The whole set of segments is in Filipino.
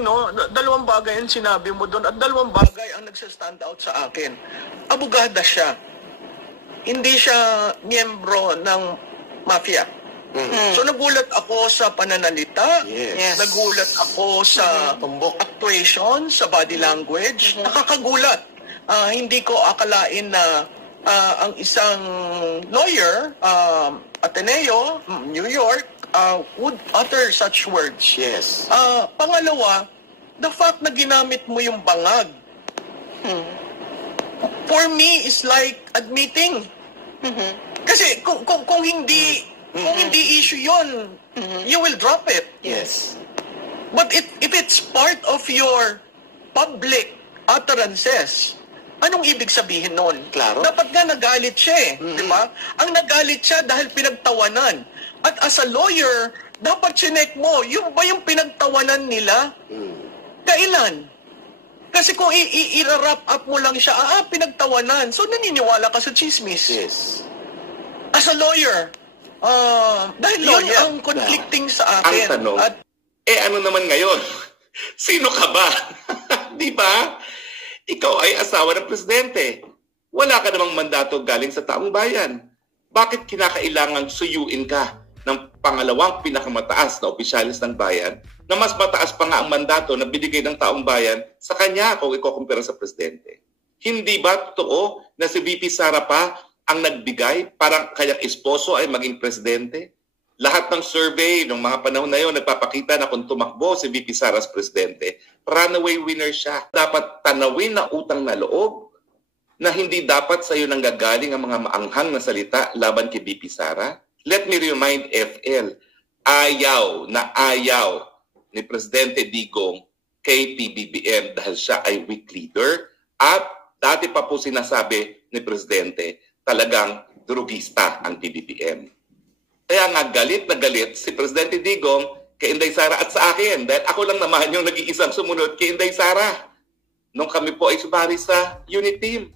no, dalawang bagay ang sinabi mo doon at dalawang bagay ang nagsa-stand out sa akin. Abogada siya. Hindi siya miyembro ng mafia. So nagulat ako sa pananalita, nagulat ako sa actuation, sa body language. Nakakagulat. Hindi ko akalain na ang isang lawyer, Ateneo, New York, would utter such words. Yes. Pangalawa, the fact na ginamit mo yung bangag, for me, is like admitting. Kasi kung hindi issue yon, you will drop it. Yes. But if it's part of your public utterances, anong ibig sabihin nun? Klaro. Dapat nga nagalit siya di ba? Ang nagalit siya dahil pinagtawanan. At as a lawyer, dapat chinek mo, yung ba yung pinagtawanan nila? Kailan? Kasi kung i-wrap up mo lang siya, pinagtawanan. So naniniwala ka sa chismis. Yes. As a lawyer, dahil yun ang conflicting sa akin. Ang tanong, ano naman ngayon? Sino ka ba? Di ba? Ikaw ay asawa ng presidente. Wala ka namang mandato galing sa taong bayan. Bakit kinakailangang suyuin ka ng pangalawang pinakamataas na opisyalis ng bayan na mas mataas pa nga ang mandato na binigay ng taong bayan sa kanya kung ikukumpara sa presidente? Hindi ba totoo na si VP Sara pa ang nagbigay para kanyang esposo ay maging presidente? Lahat ng survey ng mga panahon na yun nagpapakita na kung tumakbo si VP Sara as presidente, runaway winner siya. Dapat tanawin na utang na loob na hindi dapat sa iyo nanggagaling ang mga maanghang na salita laban kay VP Sara. Let me remind FL, ayaw ni Presidente Digong kay PBBM dahil siya ay weak leader at dati pa po sinasabi ni Presidente talagang drugista ang PBBM. Kaya nga galit na galit si Presidente Digong kay Inday Sara at sa akin dahil ako lang naman yung nag-iisang sumunod kay Inday Sara nung kami po ay sumari sa unit team.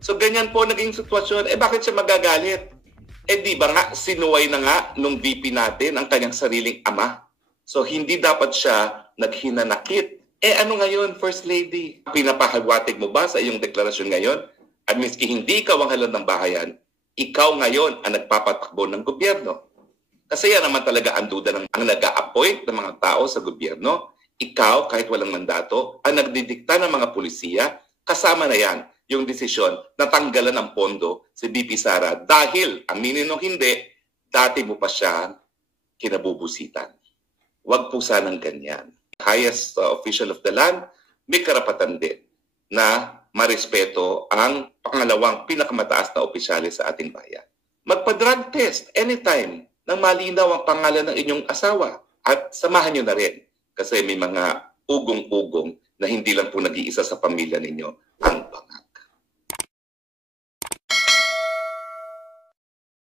So ganyan po naging sitwasyon. Bakit siya magagalit? Di ba nga sinuway na nga nung VP natin ang kanyang sariling ama? So hindi dapat siya naghinanakit. Ano ngayon, First Lady? Pinapahagwatig mo ba sa iyong deklarasyon ngayon? At miski hindi ikaw ang halal ng bahayan, ikaw ngayon ang nagpapatakbo ng gobyerno. Kasi yan naman talaga ang duda ng ang nag-a-appoint ng mga tao sa gobyerno. Ikaw, kahit walang mandato, ang nagdidikta ng mga pulisiya, kasama na yan yung desisyon na tanggalan ng pondo si VP Sara dahil, aminin o hindi, dati mo pa siya kinabubusitan. Huwag po sanang ganyan. Highest official of the land, may karapatan din na marespeto ang pangalawang pinakamataas na opisyalis sa ating bayan. Magpa-drug test anytime nang malinaw ang pangalan ng inyong asawa at samahan nyo na rin kasi may mga ugong-ugong na hindi lang po nag-iisa sa pamilya ninyo ang